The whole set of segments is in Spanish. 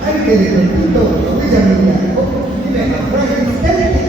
Anche nel computer, come già mi dico, diventa resistente.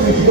Sama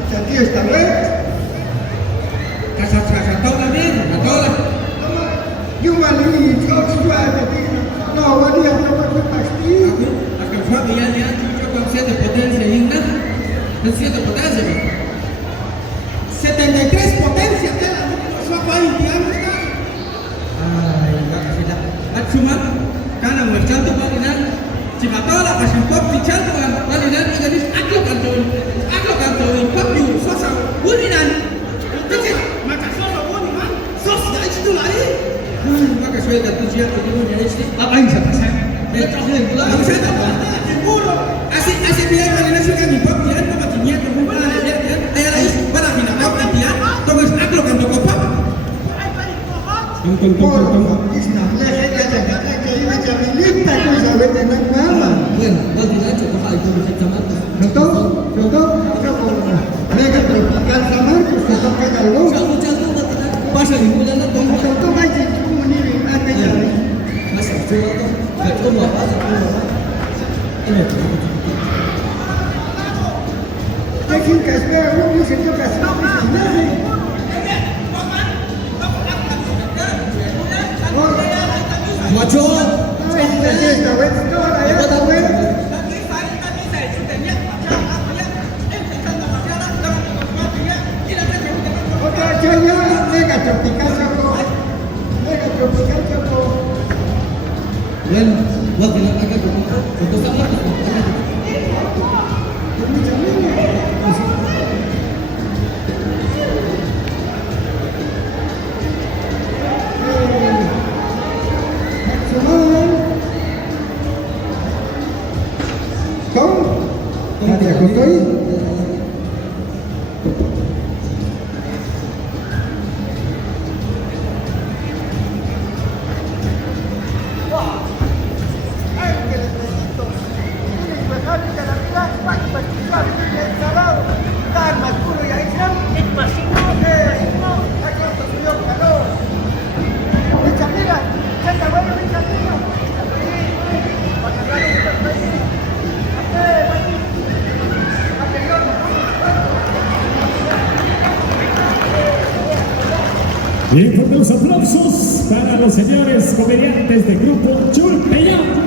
Pucha, tío, está bueno. You want to eat God's word. No, what do you have to do? Akan ya cucu kau siapa potensi hingga dan siapa potensi? 73 potencia tiene la suapa indiana. Ay, enggak sudah. Cuma karena macam tu palinan, jika tahu lah pasien pop bicara kan palinan ini aku kantor, pop you sosok bulinan. Tapi macam sosok bulinan, sosok dah itu lagi. Maka saya dah tujuan untuk menjadi apa yang saya pasang. Saya tak apa. Asik biar palinan suka ni pop dia, apa macamnya tu bukan dia. Ayah lagi, pada final pop dia, terus aku kantor pop. Tunggu. Islamnya saya katakan jadi macam ini tak tahu sampai dengan mana. Tidak cukup hal itu bisa sama. Contoh, mereka berpikir sama, tetap kata lu. Kamu jatuh betul. Pasal ibu dan tunggu. Contoh macam itu meniri ada jadi. Masih jual tu. Betul apa? Ini. Jadi kasih aku itu kasih. Macho. Esta vez toda ya está buena. Otra chaya, mega tropical choco. Bueno, waktu nak agak untuk sama. Bien, fuertes los aplausos para los señores comediantes del grupo Chulpeyán.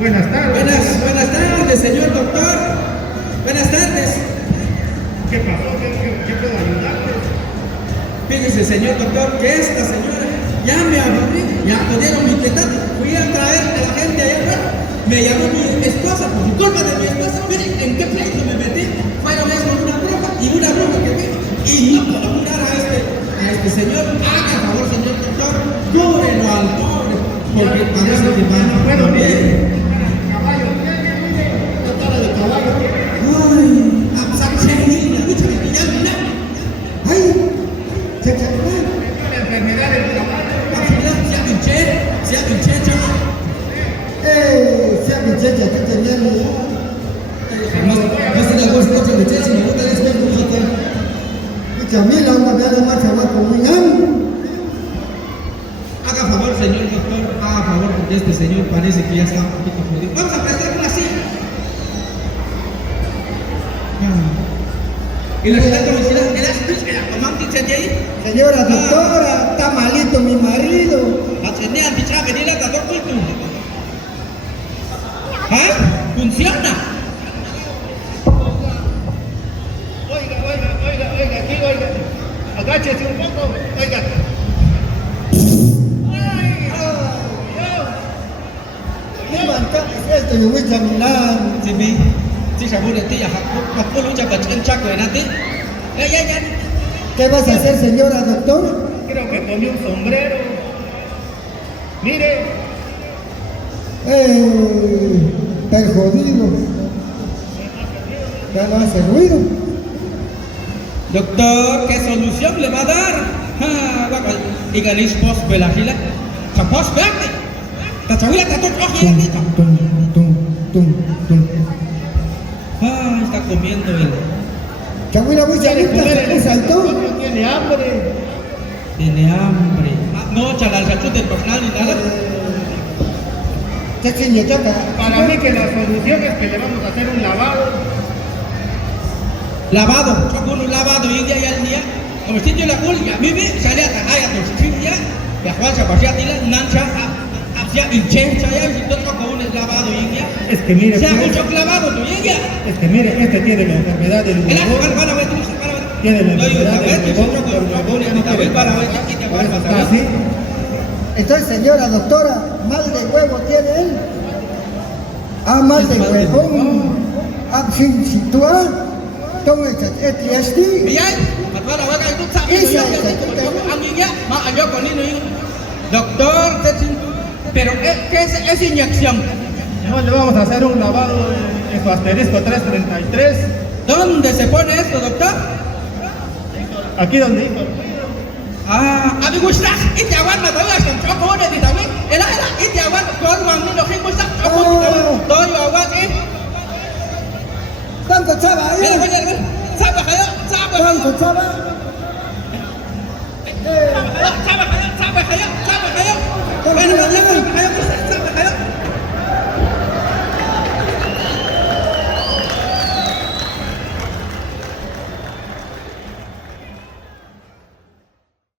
Buenas tardes, señor doctor. Buenas tardes. ¿Qué pasó? ¿Qué puedo ayudarles? Fíjese, señor doctor, que esta señora ya me aburrí, ya pudieron mi inquietar. Fui a traer a la gente allá afuera. Me llamó mi esposa, por su culpa de mi esposa. Miren en qué pleito me metí. Fueron con una bruja que vino. Y no puedo curar a este señor. Haga favor, señor doctor, cúbrelo al pobre. Porque a veces que van a puedo bien. Haga favor, señor doctor, haga favor porque este señor parece que ya está un poquito jodido. Vamos a prestar una silla. Y la señora conocida, era comandante de ahí. Señora doctora, está malito mi marido. La tenía dicha venir a dar culto. ¿Ah? ¿Funciona? Oiga, aquí, oiga. Agáchese un poco, oiga. Esto yo voy a caminar. Si mi, si se aburre ti, aku lu jaga cencak we nanti. Ya. ¿Qué vas a hacer, señora doctora? Creo que tomé un sombrero. Mire, Perjodido. Ya no hace ruido. Doctor, ¿qué solución le va a dar? Bakal iganis pos belasila. Sapos berarti. Tachawila tatuk Tum, ini. tum, tum, tum, tum. Está comiendo él. Chabuela, voy a quiere salir, comer se el saltó. tiene hambre. Tiene hambre. No, chaval, salud del personal ni nada. ¿Qué significa? Para mí que la solución es que le vamos a hacer un lavado. Lavado. Aku nu lavado y ya el día. Como si yo la culia, mimi salía a tajar a tus chillas. Ya Juan se pasea tila, nancha, hacia hinche, chaya, y todo con un lavado y ya. Es que mire, Se ha pues, mucho clavado tu ya. es que mire, este tiene la enfermedad del El ajo, huevón. para ver, Tiene la no, yo enfermedad la vez, del yo huevón, soy por huevón ya no quiere para ver, trabajar. aquí te Por eso vas a está así. Entonces, señora doctora, mal de huevo tiene él. Mal de huevón. Sin situar. Toma este. Iya, matwala wala itu sabi Isa, ko isa. anginya, maayo ko nino yung doctor, pero ¿qué es inyección? No, le vamos a hacer un lavado en su asterisco 333. ¿Dónde se pone esto, doctor? Aquí donde hizo. Abi gusta, iti awan matawi asan choko na ditawi. Ela, iti awan kol wang nino king gusta choko ditawi. Toyo awan Banco Chava, Mira, sabe kayo, sabe kayo. Banco Chava. Sabe kayo. Bueno,